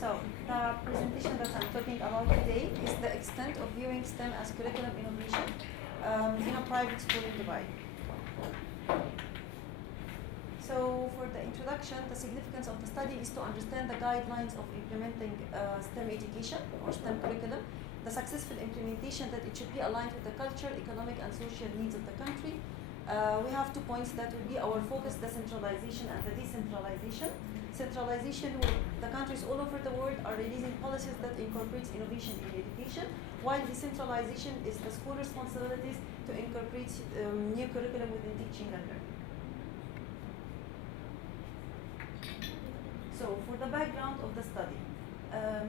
So, the presentation that I'm talking about today is the extent of viewing STEM as curriculum innovation in a private school in Dubai. So, for the introduction, the significance of the study is to understand the guidelines of implementing STEM education or STEM curriculum, the successful implementation that it should be aligned with the cultural, economic, and social needs of the country. We have 2 points that will be our focus: the centralization and the decentralization. Centralization, the countries all over the world are releasing policies that incorporate innovation in education, while decentralization is the school responsibilities to incorporate new curriculum within teaching and learning. So, for the background of the study,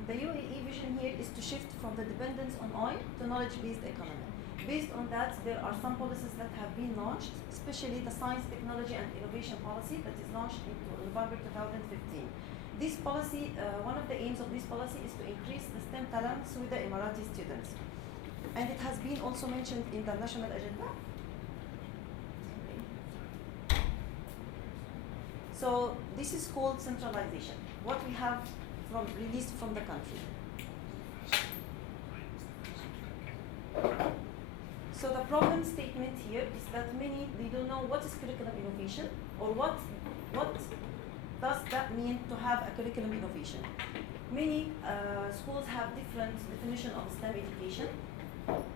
the UAE vision here is to shift from the dependence on oil to knowledge-based economy. Based on that, there are some policies that have been launched, especially the Science, Technology and Innovation Policy that is launched in November 2015. This policy, one of the aims of this policy is to increase the STEM talents with the Emirati students. And it has been also mentioned in the national agenda. So this is called centralization, what we have released from the country. So the problem statement here is that many, they don't know what is curriculum innovation or what does that mean to have a curriculum innovation. Many schools have different definition of STEM education.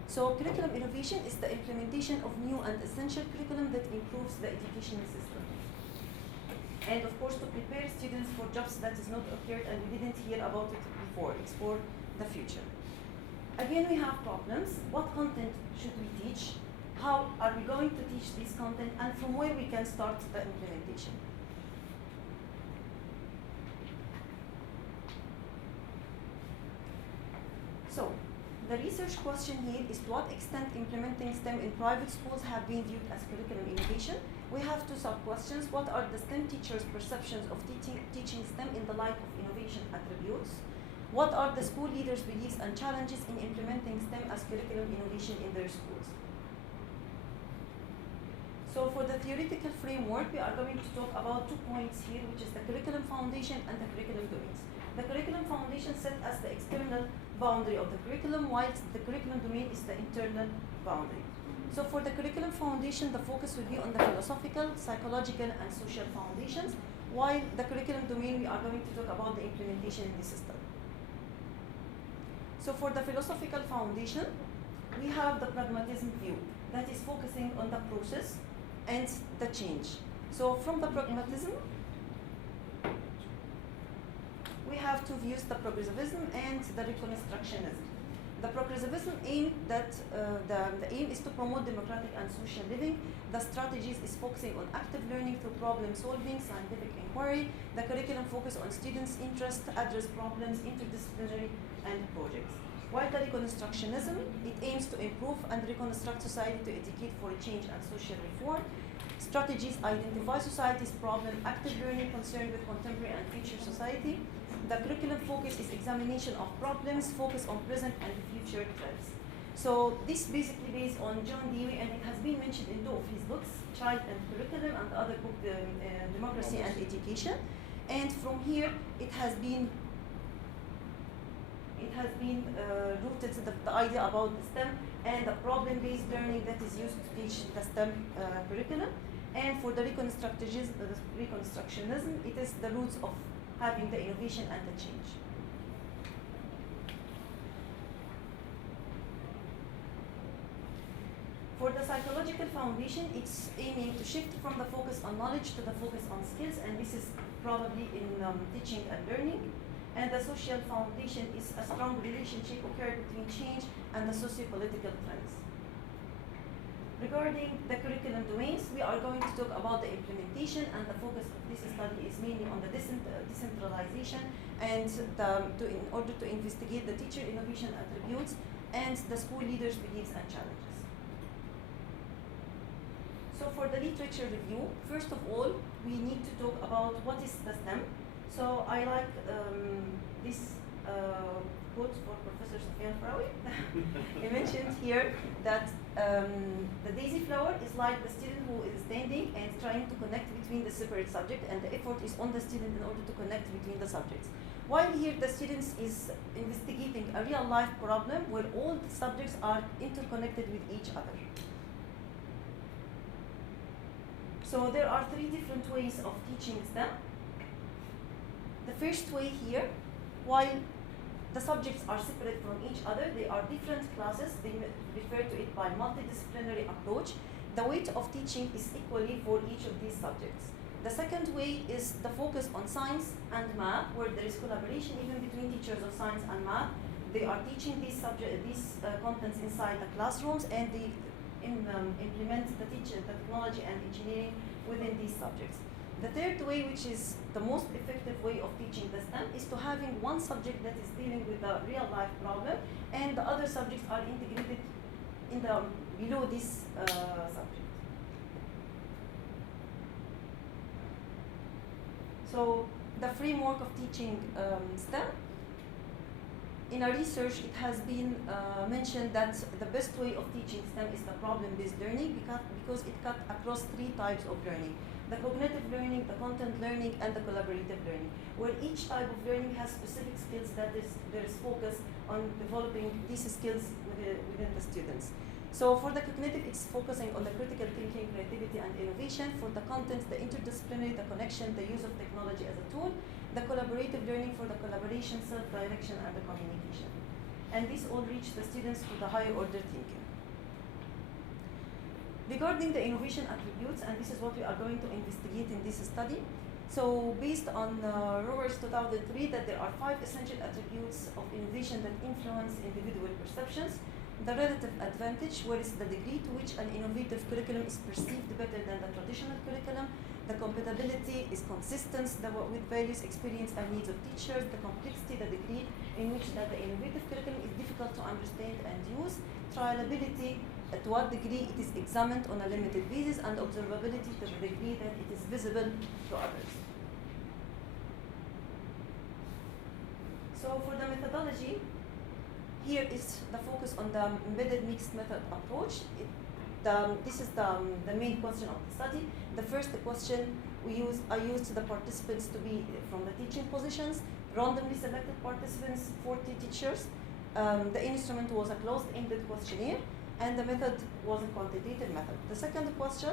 So curriculum innovation is the implementation of new and essential curriculum that improves the educational system. And of course to prepare students for jobs that is not occurred and we didn't hear about it before. It's for the future. Again, we have problems. What content should we teach? How are we going to teach this content? And from where we can start the implementation? So, the research question here is to what extent implementing STEM in private schools have been viewed as curriculum innovation. We have 2 sub-questions. What are the STEM teachers' perceptions of teaching STEM in the light of innovation attributes? What are the school leaders' beliefs and challenges in implementing STEM as curriculum innovation in their schools? So for the theoretical framework, we are going to talk about 2 points here, which is the curriculum foundation and the curriculum domains. The curriculum foundation set as the external boundary of the curriculum, whilst the curriculum domain is the internal boundary. So for the curriculum foundation, the focus will be on the philosophical, psychological, and social foundations, while the curriculum domain, we are going to talk about the implementation in the system. So for the philosophical foundation, we have the pragmatism view that is focusing on the process and the change. So from the pragmatism, we have 2 views, the progressivism and the reconstructionism. The progressivism aim that the aim is to promote democratic and social living. The strategies is focusing on active learning through problem solving, scientific inquiry. The curriculum focus on students' interest, address problems, interdisciplinary and projects. While the reconstructionism, it aims to improve and reconstruct society to educate for change and social reform. Strategies identify society's problem, active learning concerned with contemporary and future society. The curriculum focus is examination of problems, focus on present and future trends. So this basically based on John Dewey, and it has been mentioned in 2 of his books, Child and Curriculum, and the other book, Democracy and Education. And from here, it has been rooted the idea about the STEM and the problem-based learning that is used to teach the STEM curriculum. And for the reconstructionism, it is the roots of having the innovation and the change. For the psychological foundation, it's aiming to shift from the focus on knowledge to the focus on skills, and this is probably in teaching and learning. And the social foundation is a strong relationship occurred between change and the socio-political trends. Regarding the curriculum domains, we are going to talk about the implementation, and the focus of this study is mainly on the decentralization and in order to investigate the teacher innovation attributes and the school leaders' beliefs and challenges. So for the literature review, first of all, we need to talk about what is the STEM. So I like this quote for Professor Sufyan Farawi. He mentioned here that the daisy flower is like the student who is standing and trying to connect between the separate subject, and the effort is on the student in order to connect between the subjects. While here the students is investigating a real life problem where all the subjects are interconnected with each other. So there are three different ways of teaching STEM. The first way here, while the subjects are separate from each other, they are different classes. They refer to it by multidisciplinary approach. The weight of teaching is equally for each of these subjects. The second way is the focus on science and math, where there is collaboration even between teachers of science and math. They are teaching these contents inside the classrooms, and they implement the technology and engineering within these subjects. The third way, which is the most effective way of teaching the STEM, is to having one subject that is dealing with a real life problem, and the other subjects are integrated in below this subject. So the framework of teaching STEM, in our research it has been mentioned that the best way of teaching STEM is the problem-based learning because it cuts across three types of learning: the cognitive learning, the content learning, and the collaborative learning, where each type of learning has specific skills that there is focus on developing these skills within the students. So for the cognitive, it's focusing on the critical thinking, creativity, and innovation. For the content, the interdisciplinary, the connection, the use of technology as a tool. The collaborative learning for the collaboration, self-direction, and the communication. And this all reach the students to the higher order thinking. Regarding the innovation attributes, and this is what we are going to investigate in this study. So based on Rower's 2003, that there are 5 essential attributes of innovation that influence individual perceptions. The relative advantage, where is the degree to which an innovative curriculum is perceived better than the traditional curriculum. The compatibility is consistent with various experience and needs of teachers. The complexity, the degree in which that the innovative curriculum is difficult to understand and use. Trialability, to what degree it is examined on a limited basis, and observability to the degree that it is visible to others. So for the methodology, here is the focus on the embedded mixed method approach. This is the main question of the study. The first question I used the participants to be from the teaching positions, randomly selected participants, 40 teachers. The instrument was a closed-ended questionnaire, and the method was a quantitative method. The second question,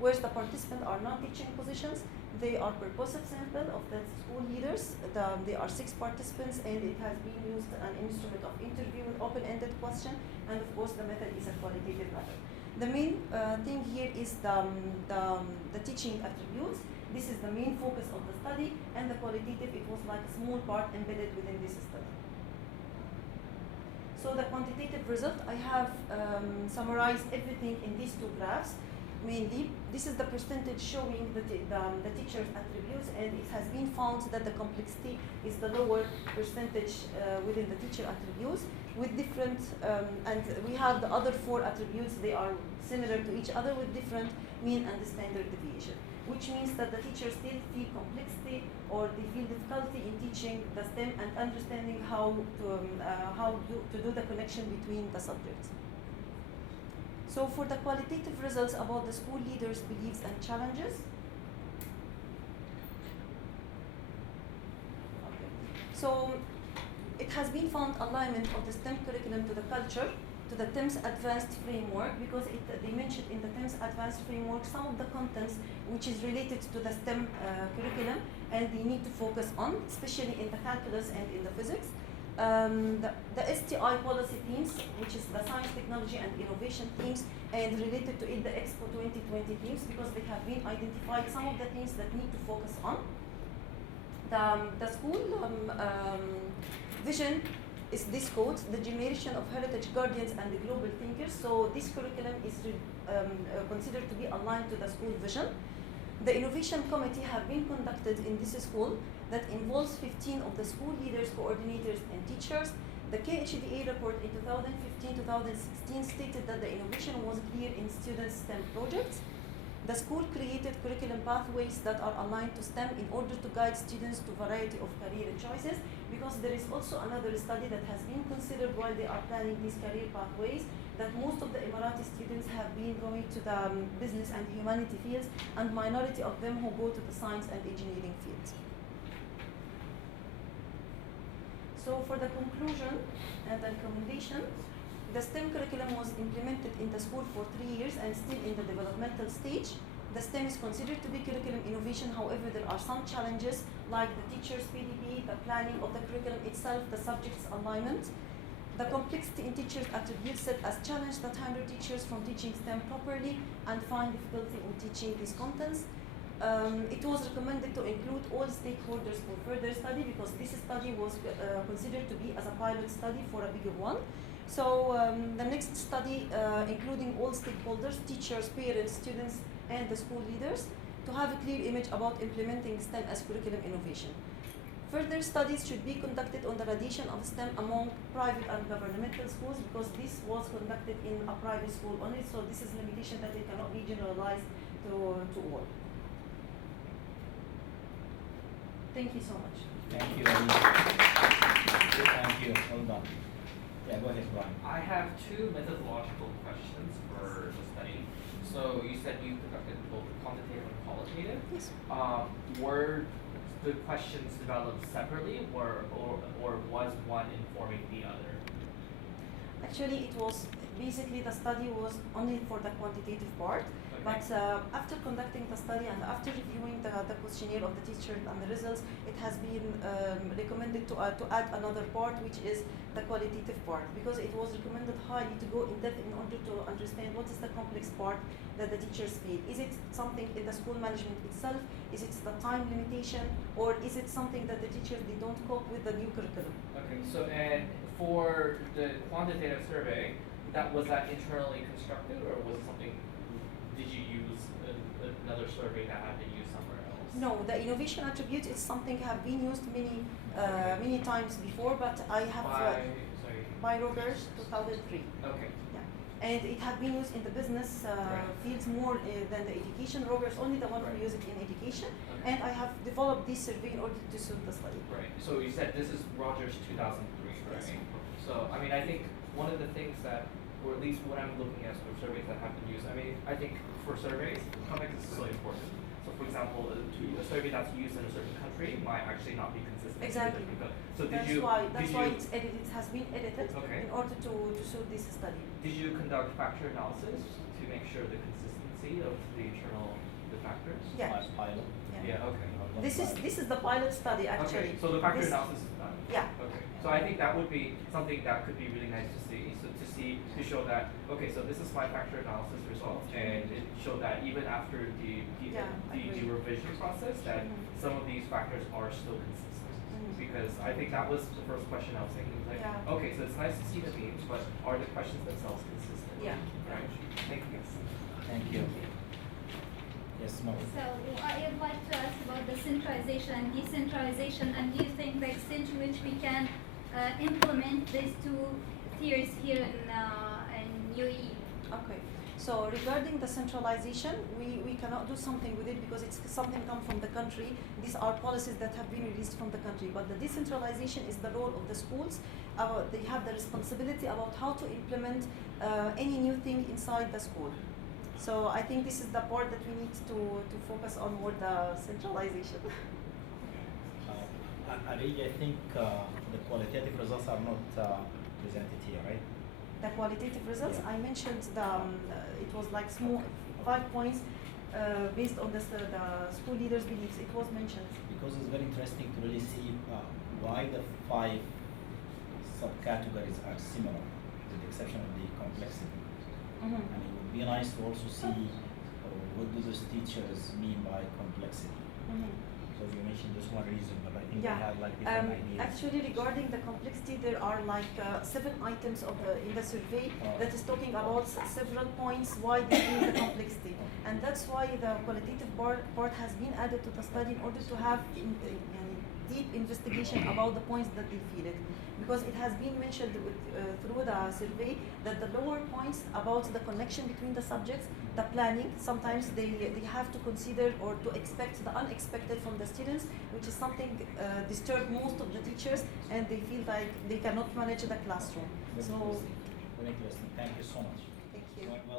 where the participants are non-teaching positions, they are purposive sample of the school leaders. There are 6 participants, and it has been used an instrument of interview with open-ended question, and of course the method is a qualitative method. The main thing here is the teaching attributes. This is the main focus of the study, and the qualitative, it was like a small part embedded within this study. So the quantitative result, I have summarized everything in these 2 graphs. Mainly, this is the percentage showing the teacher's attributes, and it has been found that the complexity is the lower percentage within the teacher attributes with different, and we have the other 4 attributes, they are similar to each other with different mean and standard deviation, which means that the teachers still feel complexity or they feel difficulty in teaching the STEM and understanding how to do the connection between the subjects. So for the qualitative results about the school leaders' beliefs and challenges. Okay. So it has been found alignment of the STEM curriculum to the culture, to the TIMSS advanced framework, because they mentioned in the TIMSS advanced framework some of the contents which is related to the STEM curriculum, and they need to focus on, especially in the calculus and in the physics. The STI policy themes, which is the science, technology, and innovation themes, and related to it the Expo 2020 themes, because they have been identified some of the themes that need to focus on. The school vision is this quote: the generation of heritage guardians and the global thinkers. So this curriculum is considered to be aligned to the school vision. The innovation committee have been conducted in this school that involves 15 of the school leaders, coordinators, and teachers. The KHDA report in 2015-2016 stated that the innovation was clear in students' STEM projects. The school created curriculum pathways that are aligned to STEM in order to guide students to variety of career choices, because there is also another study that has been considered while they are planning these career pathways, that most of the Emirati students have been going to the business and humanity fields, and minority of them who go to the science and engineering fields. So for the conclusion and the recommendation, the STEM curriculum was implemented in the school for 3 years and still in the developmental stage. The STEM is considered to be curriculum innovation. However, there are some challenges like the teacher's PDP, the planning of the curriculum itself, the subject's alignment. The complexity in teachers' attributes set as challenge that hinder teachers from teaching STEM properly and find difficulty in teaching these contents. It was recommended to include all stakeholders for further study because this study was considered to be as a pilot study for a bigger one. So the next study, including all stakeholders, teachers, parents, students, and the school leaders, to have a clear image about implementing STEM as curriculum innovation. Further studies should be conducted on the radiation of STEM among private and governmental schools because this was conducted in a private school only, so this is a limitation that it cannot be generalized to all. Thank you so much. Thank you, Areej. Thank you. Well done. Yeah, go ahead, Brian. I have two methodological questions for the study. So you said you conducted both quantitative and qualitative. Yes. Were the questions developed separately, or was one informing the other? Actually, it was basically the study was only for the quantitative part. Okay. But after conducting the study and after reviewing the questionnaire of the teachers and the results, it has been recommended to add another part, which is the qualitative part, because it was recommended highly to go in depth in order to understand what is the complex part that the teachers feel. Is it something in the school management itself? Is it the time limitation? Or is it something that the teachers, they don't cope with the new curriculum? Okay, so and for the quantitative survey, was that internally constructed, or was it something, did you use another survey that had been used somewhere else? No, the innovation attribute is something have been used many times before, but I have by Rogers 2003. Okay. Yeah, and it had been used in the business Right. fields more than the education. Rogers only the one Right. who use it in education, Okay. and I have developed this survey in order to suit the study. Right. So you said this is Rogers 2003, right? Yes. So I mean, I think one of the things that, or at least what I'm looking at for surveys that have been used, I mean, I think for surveys, context is so important. So for example, a survey that's used in a certain country might actually not be consistent. Exactly. So That's why it's edited. It has been edited Okay. in order to suit this study. Did you conduct factor analysis to make sure the consistency of the internal factors? Yeah. Pilot. Yeah. Okay. This is the pilot study actually. Okay. So the factor This- analysis is done. Yeah. Okay. So I think that would be something that could be really nice to see. So to show that, okay, so this is my factor analysis result, and it showed that even after the revision process, that some of these factors are still consistent. Because I think that was the first question I was thinking. Like, Yeah. okay, so it's nice to see the themes, but are the questions themselves consistent? Yeah. Right. Thank you. Thank you. Yes, Mo. So I'd like to ask about the centralization and decentralization, and do you think the extent to which we can implement these two theories here in UAE? Okay. So regarding the centralization, we cannot do something with it because it's something come from the country. These are policies that have been released from the country. But the decentralization is the role of the schools. They have the responsibility about how to implement any new thing inside the school. So I think this is the part that we need to focus on more, the centralization. Areej, I think the qualitative results are not presented here, right? The qualitative results, Yeah. I mentioned it was like small 5 points based on the school leaders' beliefs. It was mentioned. Because it's very interesting to really see why the 5 subcategories are similar, with the exception of the complexity. And it would be nice to also see what do those teachers mean by complexity. Because you mentioned just one reason, but I think they have like different ideas. Actually, regarding the complexity, there are like 7 items in the survey that is talking about several points why they feel the complexity, and that's why the qualitative part has been added to the study in order to have deep investigation about the points that they feel it. Because it has been mentioned through the survey that the lower points about the connection between the subjects, the planning, sometimes they have to consider or to expect the unexpected from the students, which is something disturbs most of the teachers, and they feel like they cannot manage the classroom. Very So, interesting. Very interesting. Thank you so much. thank you. Well